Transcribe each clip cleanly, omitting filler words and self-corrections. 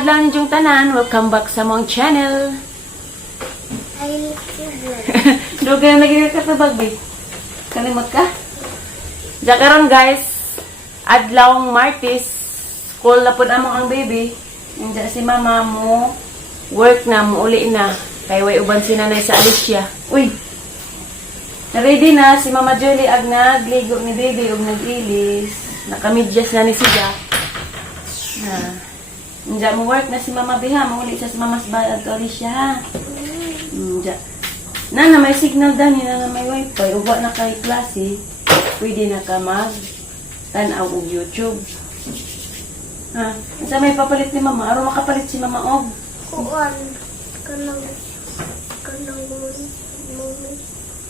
adlaw ninyong tanan. Welcome back sa mong channel. Ay, sugar. Dugay na nagiging ka sa bagay. Kalimot ka? Diyan karon guys, adlaw Martes, school na po namang ang baby. Diyan si mama mo, work na, muuli na. Kaya way uban si nanay sa Alicia. Uy! Na-ready na si Mama Julie ag nagligo ni baby ug nag-ilis. Nakamidyas na ni siya. Diyan mo work na si Mama Biha, muuli siya si Mama's Bayad ka Alicia ha. Diyan. Na may signal dani na may wifi, uba na kay klase, pwede na ka mag tanaw og YouTube. Ha, sa may papalit ni Mama, aron makapalit si Mama og Kuan. Kanang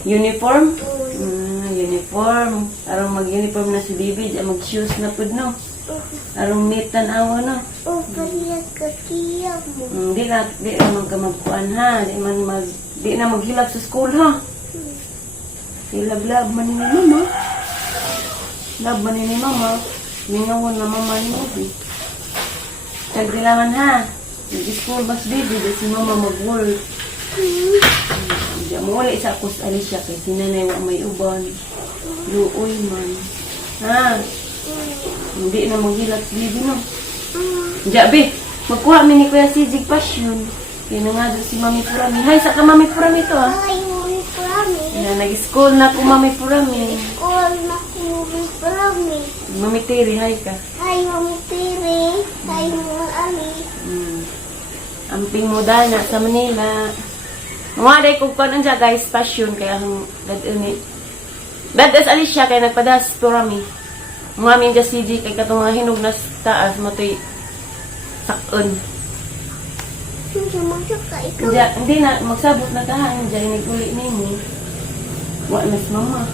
uniform? Uniform. Aron mag-uniform na si Bibi, mag-shoes na pud no. Aron neat tanaw no. Kaya katiya mo. Di na magkuan ha, di na maghilab sa school ha. Hilab-lab man ni Mama. Lab man ni Mama. Mingawon na Mama ni Bibi. Kailangan ha. Nag-school bus baby, dahil si Mama mag-work. Diyan mo wala isa ako sa Alicia kay sinanay wa may uban. Luoy man. Ha? Hindi na maghilap si baby no. Diyan be, magkuha mi ni Kuya Sijig Passion. Kaya na nga doon si Mami Purami. Hay, sa ka Mami Purami to ha? Ay, Mami Purami. Yan, nag-school na ako Mami Purami. School na ko Mami Purami. Mami Tiri, hay ka. Ay, Mami Tiri. Ay, Mami Ali. Amping mo na sa Manila. Mga day kung paano dyan guys, passion. Kaya ang dadunit. Dadas Alicia kaya nagpadas Purami. Mga amin dyan CG kaya katong mga hinog na taas mo to'y sakon. Diyan, hindi na, magsabot na kahan. Diyan, iniguli ni mo. Wa nas Mama.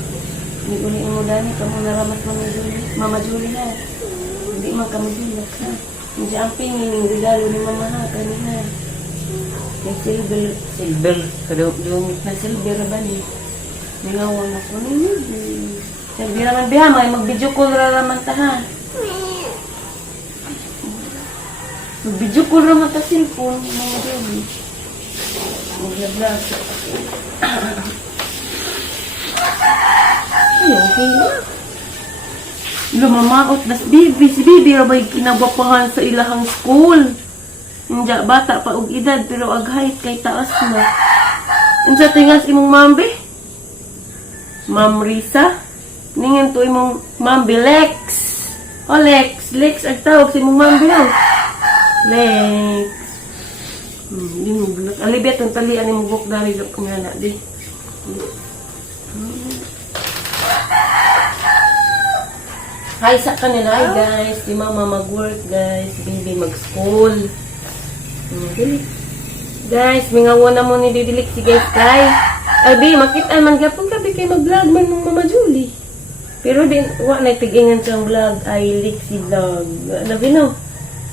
Iniguli mo dani ka mo naramas Mama Julie ha. Hindi man kami dilak ha. Diyan ang pingin yung regalo ni Mama ha, kanina. Yung silver. Kadumit na silver ba ni? Nangawang ako ninyo. Sabi naman biha, mag-video call raman ta ha. Mag-video call raman ta cellphone. Mga baby. Mag-vlog. Ay, okay na. Lumamaot na si Bibi. Si Bibi rabay kinabapahan sa ilahang school. Hindi bata pa og edad pero ag height kay taas na. Unsa tingas imong mambe? Ma'am Risa? Ningen to imong mambe Lex. O Lex, Lex ag tawag si imong mambe no. Lex. Di mo bulak. Alibet ang talian imong buk dari dok nga na di. Hi sa kanila. Hi guys. Si Mama mag-work guys. Bibi mag-school. Guys, mingawa na mo ni Didilik si guys kay. Abi, makita man gapon kabi kay mag-vlog man ng Mama Julie. Pero din, wa na tigingan siyang vlog. Ay, Lixie vlog. Nabi no?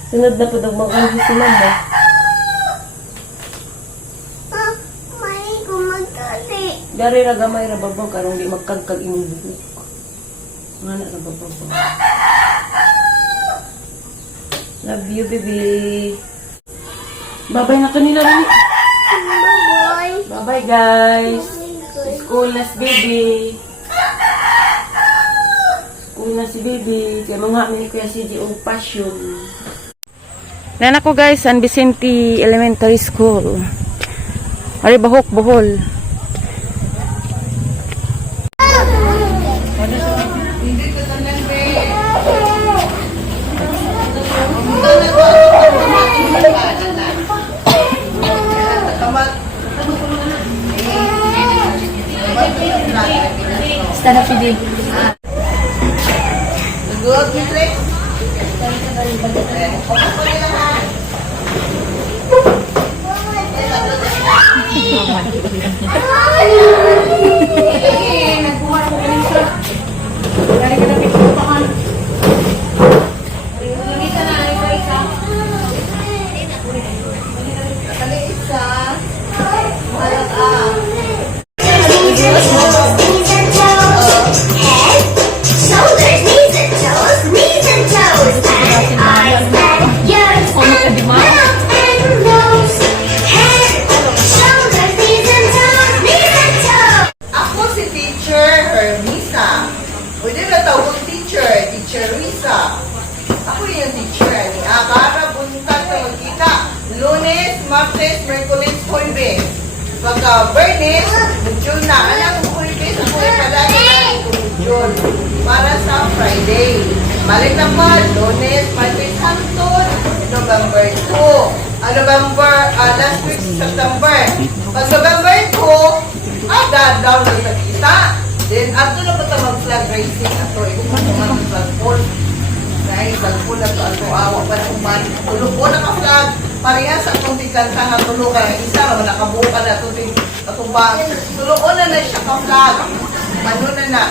Sunod na po daw mag-anjo si Mama. May kumatali. Dari ragamay rababang karong di magkagkag imong buhok. Nga na rababang. Love you, baby. Bye-bye na kanila rin. Bye-bye. Bye-bye, guys. School na si baby. School na si baby. Kaya mga amin ni Kuya CG o passion. Nan ako guys, San Vicente Elementary School. Ari Bahok, Bohol. Stand up, Fidi. Good, Mitre. Shoulders, knees and toes, and eyes and ears. Miyerkules, Jueves. Pagka Bernes, June na. Alam mo, Jueves, palagi June. Para sa Friday. Balik na pa, Lunes, Martes, Santon, November 2. November, last week, September. Pag November 2, down na kita. Then, ato na pa ito mag-flag racing. Ato, ito pa ito mag-flag pole. Dahil flag pole na ito, ato awa pa na kuman. Tulog po naka-flag. Parehas sa itong tigkanta nga tulog ka. Isa naman nakabuo ka na itong katubang. Tulog ko na siya ka-flag. Ano na.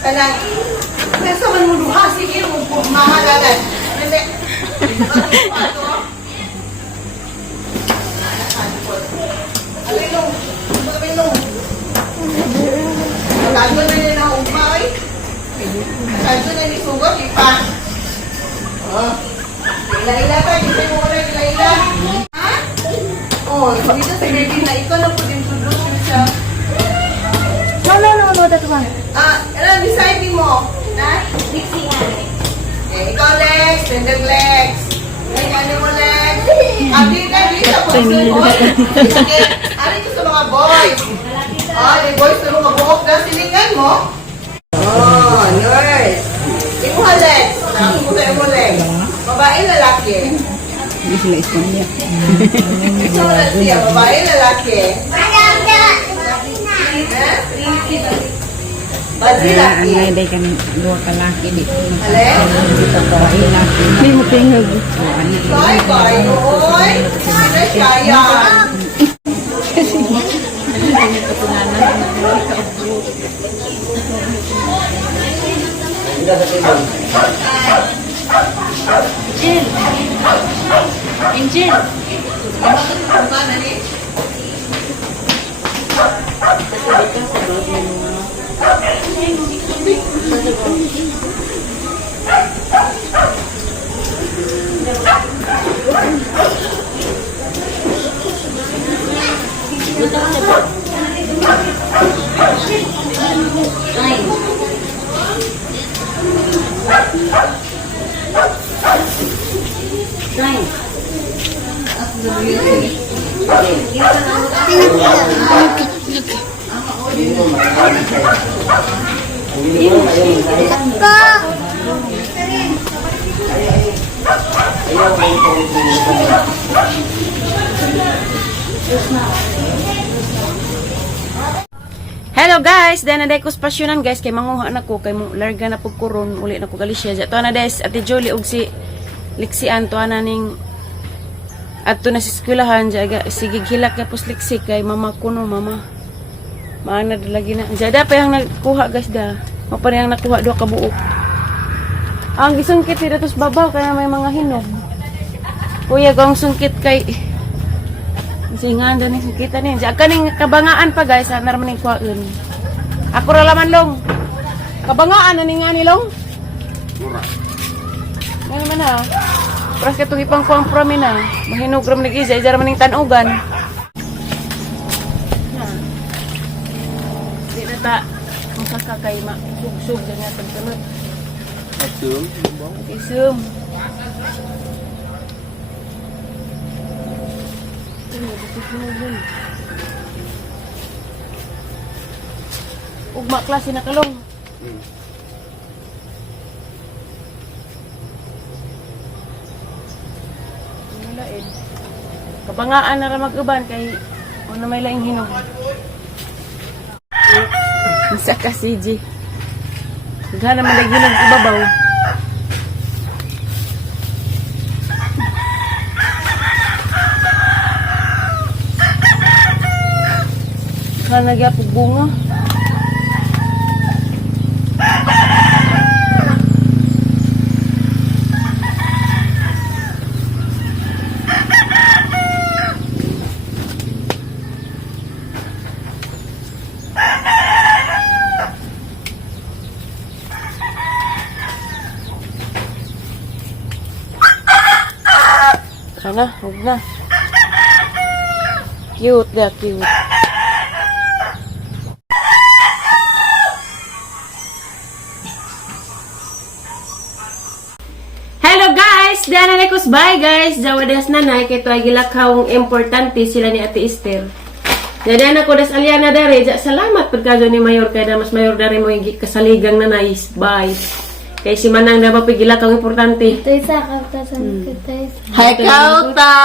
Kanang, nasa man mo duha, sige mo mahalalan. Hindi. Alinong. Nagado na niya na umay. Nagado na ni Sugot, ipa. Ila-ila pa, hindi mo wala ila-ila. Ha? Dito sa baby na ikaw na po din introduce siya. No, that one. Beside mo. Na? Ikaw legs, tender legs. Ano mo legs? Abi na, dito po sa boys. Ano ito sa mga boys? Yung boys na mga buhok na silingan mo. Nurse. Ikaw legs. Nakakita mo legs. Babae, lalaki. Hindi sila Espanya. Ikaw lalaki. Babae, lalaki. Bazi laki. Ang day kami dua kalaki dito. Alin? Dito ko ay laki. Hindi mo tingog. Bye-bye, oy. Sino siya yan? Angel. Hello guys, dahil na dahil ko spasyonan guys, kay manguha na ko, kay larga na po kuron, uli na ko galisya. Ito na des, Ate Julie, og si Lixian, to na ning, at to na si skulahan, sige hilak na po liksik, kay mama kuno, mama. Maana lagi na. Jada pa yung nakuha guys da. Mapa yung nakuha do kabuok. Ang gisungkit dito sa babaw, kaya may mga hinog. Kuya, gawang sungkit kay... Singan dan ni kita ni. Diyan kaning kabangaan pa guys, ana man ning kuaon. Ako ra laman long. Kabangaan ani nga ni long? Mura. Ngano man ha? Pras ka tong ipang kuang pramina. Mahinog ram ni giza jar man ning tanugan. Di na ta makakakay ma sugsug nga pagtunod. Asum. Asum. Ugma klase na kalong. Nalain. Kabangaan na ra mag-uban kay ano may laing hinog. Isa ka CG. Daghan naman daginog ibabaw. Kana gyapon bunga. Sana, huwag na. Cute na, cute. Hello guys! Diyan na ko Tapos bye guys, jawadas nanay kay tuay gilakaw importante sila ni Ate Esther. Jadi anak ko das Aliana dare, ja salamat pagkado ni Mayor kay da mas Mayor dare mo igi kasaligang nanay. Bye. Kay si Manang da mapigilakaw importante. Ito isa, kagkasan kita isa. Hi, Kauta!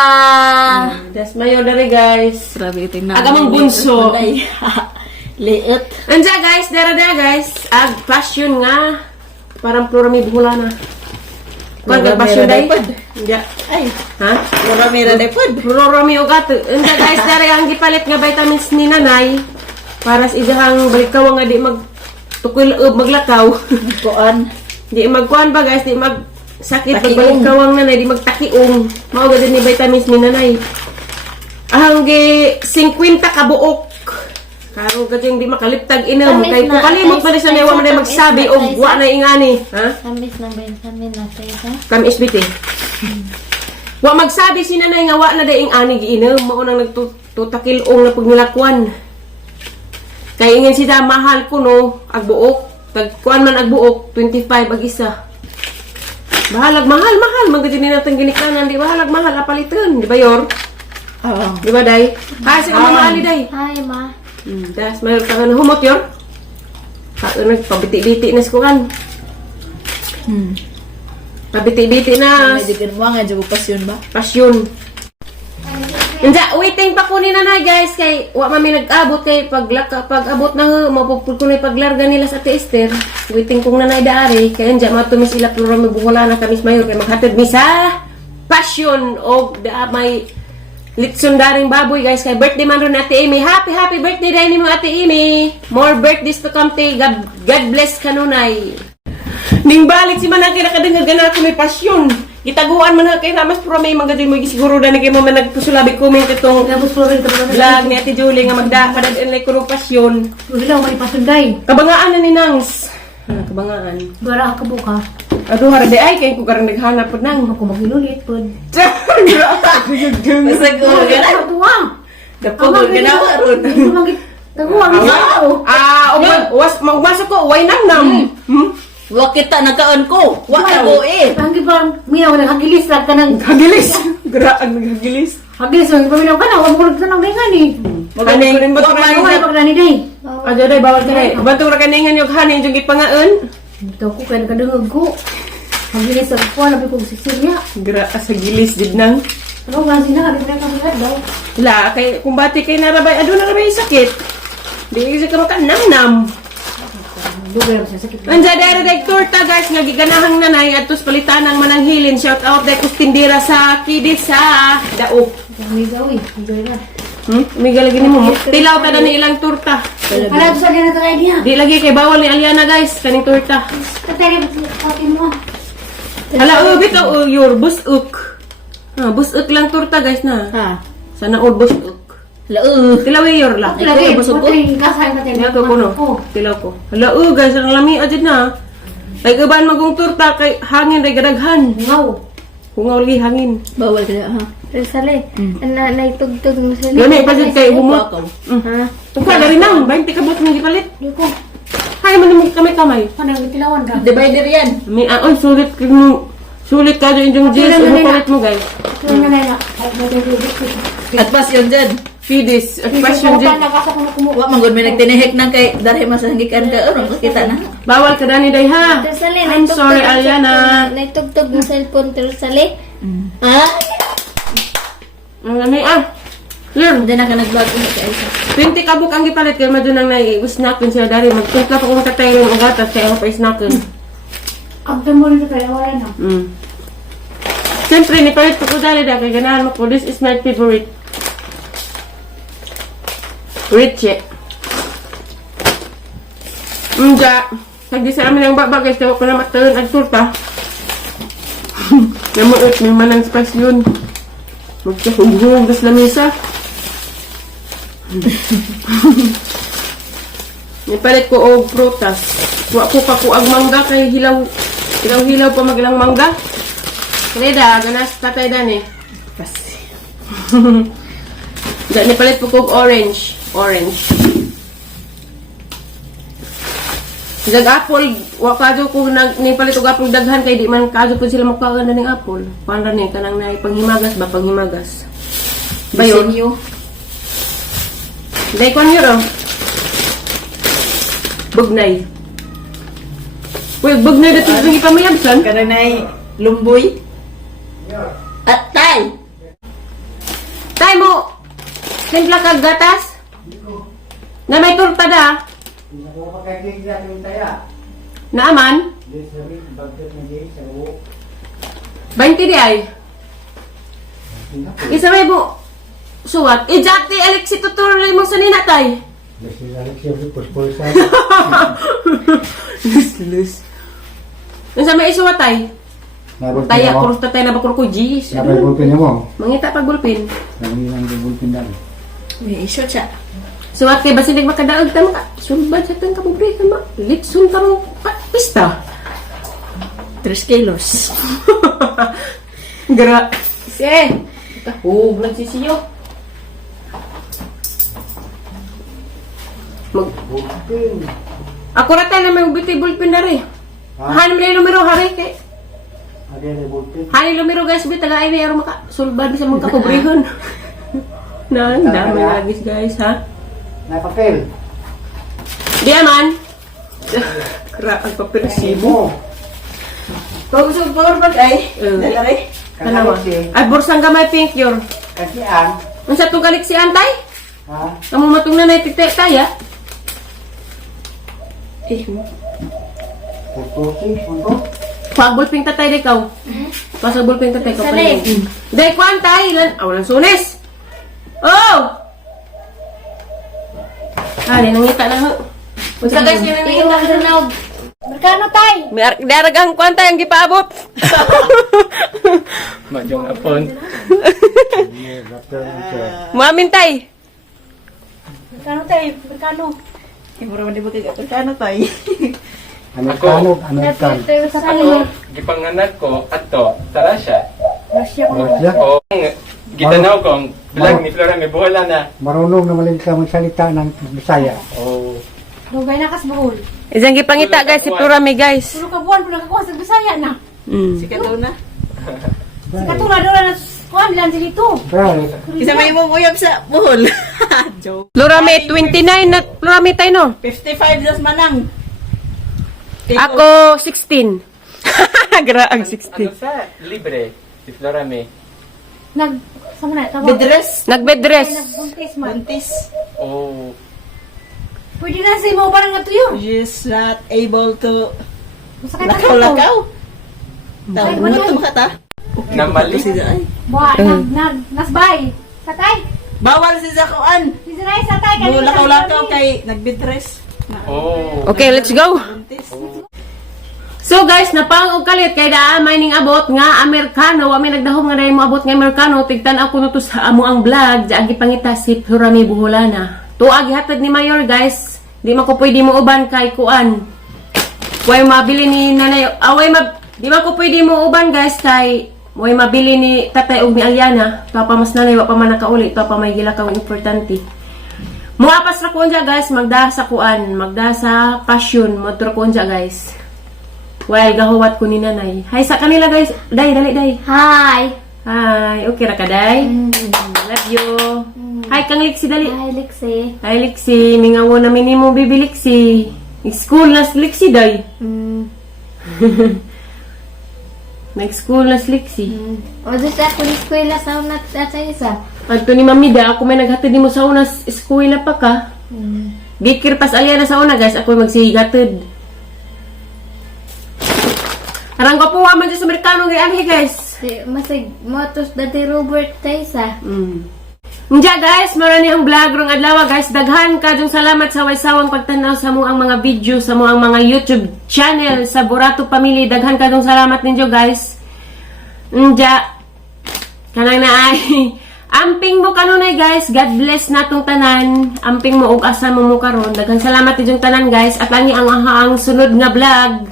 Das Mayor dare guys. Grabe ito na. Agamang bunso. Liit. Anja guys, dara guys. Ag passion nga. Parang plurami buhula na. Pag passion day. Anja. Ay, Ha? mura mira de pod. Plurami og ato. Anja guys, dara ang gipalit nga vitamins ni nanay para sa ijahang balikaw nga di mag tukil maglakaw. Kuan. Di magkuan ba guys, di mag sakit pag Takiong. balikaw ang nanay, di magtakiong. Mao gud ni vitamins ni nanay. Ahang gi 50 ka buok. Karo gud yung di makaliptag inom Tamis kay na, kung kalimot man sa niya wa man tamis magsabi na, og tamis wa na. na ingani, ha? Samis na ba yun? Samis na sa isa? Kamis biti. Wa magsabi si nanay nga wa na daing ani giinom, mao nang nagtutakilong na pag nilakwan. Kay ingin sila mahal ko no, ag buok. Tag kuan man ag buok, 25 ag isa. Bahalag mahal man gud ni natong ginikanan, di bahalag mahal apaliton, di ba yor? Oo. Di ba day? Kasi ka mamali day. Hi, ma. Das mayor ka na humot yor. Ka nagpabiti-biti na skuan. Pabiti-biti na Medyo mo nga dyan pasyon ba? pasyon. Anja, waiting pa ko ni nanay guys kay wa mami nag-abot kay pag abot na mapupul ko na paglarga nila sa Ate Esther. Waiting kong nanay daari kay anja matumis ila plurami buwala na kamis mayor kay maghatid mi sa passion og da may litson daring baboy guys kay birthday man ron Ate Amy. Happy birthday day nimo Ate Amy. More birthdays to come te. God bless kanunay. Ning balik si Manang kay nakadengag na ako may pasyon. Itaguan man na kay namas pero may mga mo siguro dani kay mo man nagpusulabi comment itong vlog ni Ate Julie nga magdapadad in like kurong pasyon. Wala may pasunday. Kabangaan na ni Nangs. Kabangaan. Gara ka buka. Aduh harade ay kay ko karang naghanap pod nang Ako maghinulit po. Masag ko ka na. Tuwang. Napugol ka na ron. Taguang was magmasok ko way nang. Wa kita nagkaon ko. Wa ka ko eh. Ang gibang minaw na hagilis lang ka ng Hagilis. Graag naghagilis. hagilis ang paminaw ka na. Huwag mo nagtanong na nga ni. Kaning rin ba Wa man Ay, pagdani day. Aja day bawal kay. Bantu ra kaningan yung hanin yung gipangaon. Ito ko kaya nakadungog ko. Hagilis ang kuha na ko Cecilia. Gra sa gilis did nang. Ano nga sila? Ano na kami daw? La kay kung bati kay narabay ado narabay sakit. Di isa ka makanam-nam. Lugar sa sakit. Anja dere dag torta guys nga giganahang nanay adtos palitan ng mananghilin. Shout out day kustindira sa kidis sa daog. May gawi. Enjoy na. Umiga lagi ni mo. Tilaw ta na ni ilang torta. Alam ko sa na tayo niya. Di lagi kay bawal ni Aliana guys kaning torta. Tatay pati mo. Hala bitaw your busuk. Busuk lang torta guys na. Ha. Sana all busuk. Lao. Tilaw yor la. Lagi busog ko. Kasay natin. Tilaw ko kuno. Tilaw ko. Hala guys ang lami ajud na. Kay gaban magong torta kay hangin day gadaghan. Ngaw. Hungaw lagi hangin. Bawal ka ha. Sale, naitugtog mo sa Gani pagid kay humot. Ha? Ugka dari nang 20 kabot ng gipalit. Di ko. Hay man mo kamay-kamay. Panang itilawan ka. Divider yan. May aon sulit mo. Sulit ka dyan yung jeans. Kailan Ano na palit mo guys? Ito na na. Ay, matutulog ko. At pasyon dyan. Fidis. Fashion Ito dyan. na kasi kung kumuha. Wa manggod may nagtinihik nang kay darhe masahigikan ka ron kita na. Bawal ka dani day ha. Sale, I'm sorry Aliana. naitugtog mo cellphone pero sale. Ha? Ang lami Lord, Diyan na ka nag-vlog ulit kay Aisa. 20 kabuk ang gipalit kay madun ang nai-snackin siya dari. Magtimpla pa kung tatay yung ugatas kaya ako pa snackin. Ang tamo nito kaya wala na. Siyempre, nipalit ko dali da kay ganahan mo ko. This is my favorite. Richie. Mja. Sagdi sa amin ang baba guys. Tawa ko na matalan ang turta. Namuot, may manang spasyon. Magkahugong das lamisa. Nipalit ko og prutas. Wa ko pa ko ag mangga kay hilaw pa magilang mangga. Kreda, ganas tatay dani. Dani palit po ko og orange. Jag apple, wa kadyo ko nag nipalit og apple daghan kay di man kadyo po sila magkagan ning apple. Para ni kanang nay panghimagas ba panghimagas. Bayon. Dai kon yuro. Bugnay. Uy, bugnay dito sa ipamayabsan. Karanay lumboy. At tay! Tay mo. Timpla kag gatas. Na may torta da. Naaman? 20 di ay. Isa may mo. Suwat. Ijati Alexi tutuloy mo sa ninatay. Lus. Nasa may isuwat tay. Taya, kurus tatay na bakul ko, jeez. Napay bulpin niya mo. Mangita pag gulpin. Nangilang yung bulpin dali. May iso siya. Suwat kay basilig makadaog tama ka. Sulbad sa tang kapobre tama. Litsun ka mo pista. 3 kilos. Gra. Se. Oh, nagsisiyo. Mag Ako na tayo na may ubiti bulpin na rin. Hanam na yung numero, hari kay. Ada yung bulpin. Hani lumiro guys, bit taga ay aron maka sulbad sa mga kapobrehon. Na, dami lagi guys ha. Na papel. Di man. Kra ang papirsibo. Kung gusto power bag ay, dalari. Kanawa. Ay borsang gamay pink yor. Kasi ang. Unsa tong kalik si antay? Ha? Kamu matong na tite taya. Putusin. Untuk. Pagbol pink tatay de kaw. Pasabol pink tatay kaw pa. Dai kwantay lan awalan sunes. Oh. Ali nangita na ho. Unsa guys yun ni Tingnan mo na. Magkano tay? may daragang kwantay ang gipaabot. Majong apon. Muamin tay. Magkano tay? Magkano? Mura man di ba kay Amerikano tay. Amerikano. Amerikan. Sa Ako, gipanganak ko ato sa Russia. Russia ko. Russia. O gitanaw ko ang vlog ni Flora may buhala na. Marunong na maling ka magsalita ng Bisaya. Oh. Dugay na kas buhol. Isang gipangita guys si Plurami guys. Puro ka buwan, puro ka sa Bisaya na. Si Kaduna. Si Katula doon na kuan lang dito. Pero, Isa may mo uyab sa buhol. Joke. Plurami 29 na Plurami tayo no. 55 das manang. Ako 16. Graang Ano 16. sa libre si Flora may. Sama na, tawag. Bedress. Nagbed rest. Nagbuntis man. Buntis. Oh. Pwede na sa mo parang nga tuyo. She's not able to Masakay pa lakaw-lakaw. Ay, Tawag wala. mo tumakata. Namali. Buha, nasbay. Sakay. Bawal si Zakuan. Si Ziray, sakay. Mo lakaw-lakaw kay nagbedress. Oh. Okay, let's go. Buntis. So guys, napang og kalit kay daa may ning abot nga Amerikano, wa may nagdahom nga dai mo abot nga Amerikano, tigtan ako no to sa amo ang vlog, di agi pangita si Plurami Buholana. Tuwa gihatag ni Mayor guys. Di man ko pwede mo uban kay kuan. Way mabili ni nanay, di man ko pwede mo uban guys kay way mabili ni tatay og ni Aliana. Papa mas nanay wa pa man nakauli, papa may gilakaw importante. Muapas ra ko unja guys, magda sa kuan, magda sa passion, modro ko unja guys. Well, gahuwat ko ni nanay. Hi sa kanila guys. Day, dali, day. Hi. Hi, okay ra ka, day? Love you. Hi, kang Lixi, dali. Hi, Lexi. Hi, Lixi. Mingawo namin ni mo, bibi Lixi. School na si Lixi, day. Nag-school na si Lixi. O, doon sa ako ni eskwela sa unat at sa isa. Adto ni Mami da, ako may naghatid ni mo sa una school na pa ka. Bikir pas Aliana sa una, guys. Ako magsigatid. Arang ko po man sa Amerikano kay Anhe, guys. Masig, motos dati Robert Taysa. Nja guys, marani ang vlog rong adlaw guys. Daghan ka dung salamat sa waysawang pagtanaw sa mo ang mga video sa mo ang mga YouTube channel sa Burato Family. Daghan ka dung salamat ninyo guys. Nja kanang naay amping mo kanunay guys. God bless natong tanan. Amping mo og asa mo karon. Daghan salamat ninyo tanan guys. At ani ang sunod nga vlog.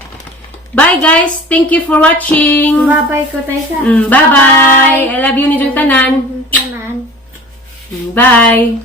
Bye guys. Thank you for watching. Babay ko Taysa. Bye bye. I love you ninyo tanan. Tanan. Bye.